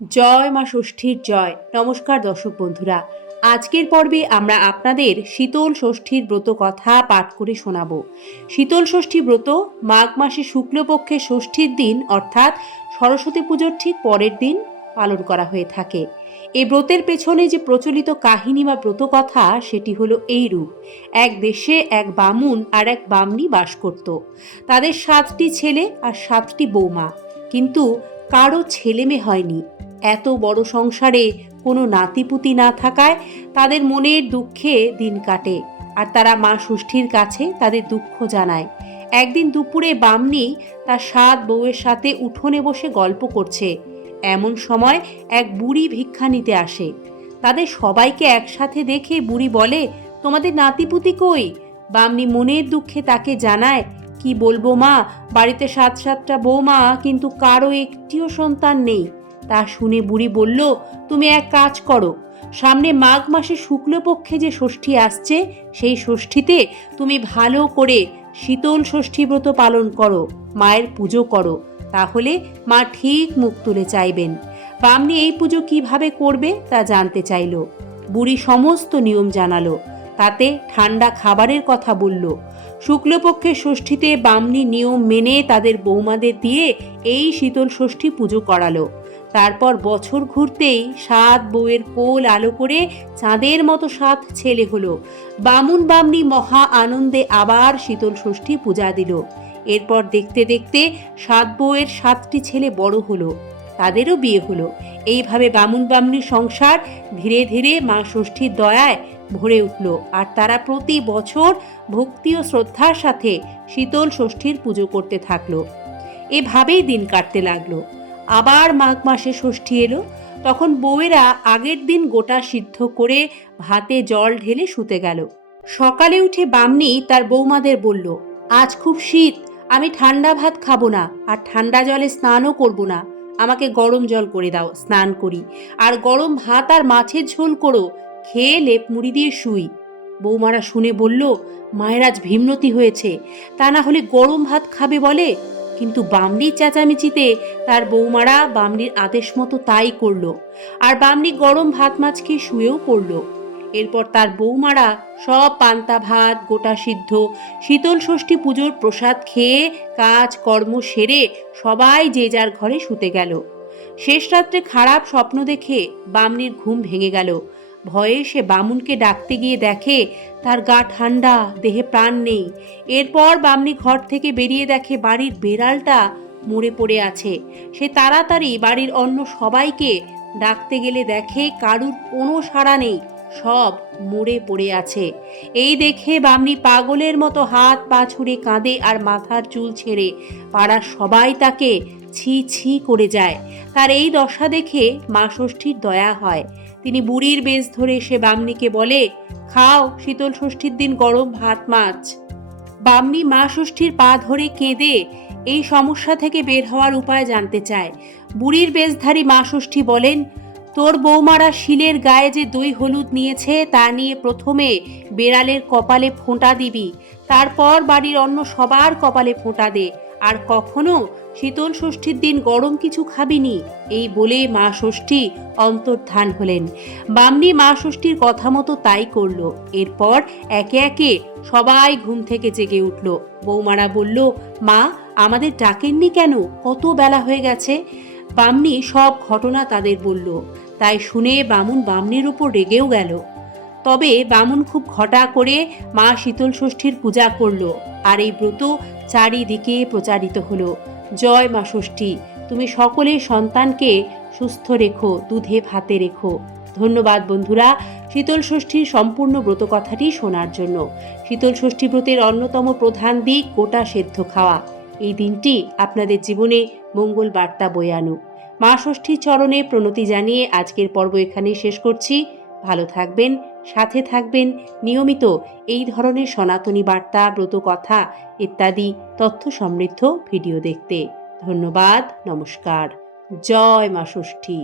জয় মা ষষ্ঠীর জয়। নমস্কার দর্শক বন্ধুরা। আজকের পর্বে আমরা আপনাদের শীতল ষষ্ঠীর ব্রত কথা পাঠ করে শোনাব। শীতল ষষ্ঠী ব্রত মাঘ মাসে শুক্লপক্ষের ষষ্ঠীর দিন অর্থাৎ সরস্বতী পুজোর ঠিক পরের দিন পালন করা হয়ে থাকে। এই ব্রতের পেছনে যে প্রচলিত কাহিনী বা ব্রত কথা, সেটি হলো এই রূপ। এক দেশে এক বামুন আর এক বামনি বাস করত। তাদের সাতটি ছেলে আর সাতটি বৌমা। কিন্তু কারও ছেলে মেয়ে হয়নি। এত বড় সংসারে কোনো নাতিপুতি না থাকায় তাদের মনের দুঃখে দিন কাটে। আর তারা মা ষষ্ঠীর কাছে তাদের দুঃখ জানায়। একদিন দুপুরে বামনি তার সাত বউয়ের সাথে উঠোনে বসে গল্প করছে। এমন সময় এক বুড়ি ভিক্ষা নিতে আসে। তাদের সবাইকে একসাথে দেখে বুড়ি বলে, তোমাদের নাতিপুতি কই? বামনি মনের দুঃখে তাকে জানায়, কি বলব মা, বাড়িতে সাত সাতটা বৌমা, কিন্তু কারও একটিও সন্তান নেই। তা শুনে বুড়ি বলল, তুমি এক কাজ করো। সামনে মাঘ মাসে শুক্লপক্ষে যে ষষ্ঠী আসছে, সেই ষষ্ঠীতে তুমি ভালো করে শীতল ষষ্ঠী ব্রত পালন করো, মায়ের পুজো করো। তাহলে মা ঠিক মুখ তুলে চাইবেন। বামনি এই পুজো কীভাবে করবে তা জানতে চাইল। বুড়ি সমস্ত নিয়ম জানালো। তাতে ঠান্ডা খাবারের কথা বলল। শুক্লপক্ষের ষষ্ঠীতে বামনি নিয়ম মেনে তাদের বৌমাদের দিয়ে এই শীতল ষষ্ঠী পুজো করালো। তারপর বছর ঘুরতেই সাত বউয়ের কোল আলো করে চাঁদের মতো সাত ছেলে হলো। বামুন বামনি মহা আনন্দে আবার শীতল ষষ্ঠী পূজা দিল। এরপর দেখতে দেখতে সাত বউয়ের সাতটি ছেলে বড় হলো, তাদেরও বিয়ে হলো। এইভাবে বামুন বামনির সংসার ধীরে ধীরে মা ষষ্ঠীর দয়ায় ভরে উঠল আর তারা প্রতি বছর ভক্তি ও শ্রদ্ধার সাথে শীতল ষষ্ঠীর পুজো করতে থাকল। এভাবেই দিন কাটতে লাগল। আবার মাঘ মাসে ষষ্ঠী এলো। তখন বউয়েরা আগের দিন গোটা সিদ্ধ করে ভাতে জল ঢেলে শুতে গেল। সকালে উঠে বামনি তার বৌমাদের বলল, আজ খুব শীত, আমি ঠান্ডা ভাত খাব না, আর ঠান্ডা জলে স্নানও করব না। আমাকে গরম জল করে দাও, স্নান করি। আর গরম ভাত আর মাছের ঝোল করো, খেয়ে লেপ মুড়ি দিয়ে শুই। বৌমারা শুনে বলল, মায়ের আজ ভীমনতি হয়েছে, তা না হলে গরম ভাত খাবে বলে? কিন্তু বামনির চেঁচামেচিতে তার বৌমারা বামনির আদেশ মতো তাই করল আর বামনি গরম ভাত মাছ খেয়ে শুয়েও পড়ল। এরপর তার বৌমারা সব পান্তা ভাত, গোটা সিদ্ধ, শীতল ষষ্ঠী পুজোর প্রসাদ খেয়ে কাজ, কর্ম সেরে সবাই যে যার ঘরে শুতে গেল। শেষ রাত্রে খারাপ স্বপ্ন দেখে বামনির ঘুম ভেঙে গেল। ভয়ে সে বামুনকে ডাকতে গিয়ে দেখে তার গা ঠান্ডা দেহে প্রাণ নেই। এরপর বামনি ঘর থেকে বেরিয়ে দেখে বাড়ির বেড়ালটা মরে পড়ে আছে। সে তাড়াতাড়ি বাড়ির অন্য সবাইকে ডাকতে গেলে দেখে কারুর কোনো সাড়া নেই, সব মরে পড়ে আছে। এই দেখে বামনি পাগলের মতো হাত পা ছুঁড়ে কাঁদে আর মাথার চুল ছেড়ে। পাড়ার সবাই তাকে ছি ছি করে যায়। তার এই দশা দেখে মা ষষ্ঠীর দয়া হয়। তিনি বুড়ির বেশ ধরে সে বামনিকে বলে, খাও, শীতল ষষ্ঠীর দিন গরম ভাত, মাছ। বামনি মা ষষ্ঠীর পা ধরে কেঁদে এই সমস্যা থেকে বের হওয়ার উপায় জানতে চায়। বুড়ির বেশধারী মা ষষ্ঠী বলেন, তোর বৌমারা শিলের গায়ে যে দই হলুদ নিয়েছে, তা নিয়ে প্রথমে বেড়ালের কপালে ফোঁটা দিবি। তারপর বাড়ির অন্য সবার কপালে ফোঁটা দে। আর কখনো শীতল ষষ্ঠীর দিন গরম কিছু খাবিনি। এই বলে মা ষষ্ঠী অন্তর্ধান হলেন। বামনি মা ষষ্ঠীর কথা মতো তাই করল। এরপর একে একে সবাই ঘুম থেকে জেগে উঠল। বৌমারা বলল, মা, আমাদের ডাকেননি কেন? কত বেলা হয়ে গেছে? বামনি সব ঘটনা তাদের বলল। তাই শুনে বামুন বামনির উপর রেগেও গেল। তবে বামুন খুব ঘটা করে মা শীতল ষষ্ঠীর পূজা করল। আর এই ব্রত চারিদিকে প্রচারিত হলো। জয় মা ষষ্ঠী, তুমি সকলের সন্তানকে সুস্থ রেখো, দুধে ভাতে রেখো। ধন্যবাদ বন্ধুরা, শীতল ষষ্ঠীর সম্পূর্ণ ব্রত কথাটি শোনার জন্য। শীতল ষষ্ঠী ব্রতের অন্যতম প্রধান দিক গোটা সেদ্ধ খাওয়া। এই দিনটি আপনাদের জীবনে মঙ্গল বার্তা বয়ে আনুক। মা ষষ্ঠীর চরণে প্রণতি জানিয়ে আজকের পর্ব এখানেই শেষ করছি। ভালো থাকবেন সাথে থাকবেন নিয়মিত এই ধরনের সনাতনী বার্তা ব্রত কথা ইত্যাদি তথ্য সমৃদ্ধ ভিডিও দেখতে। ধন্যবাদ, নমস্কার। জয় মা ষষ্ঠী।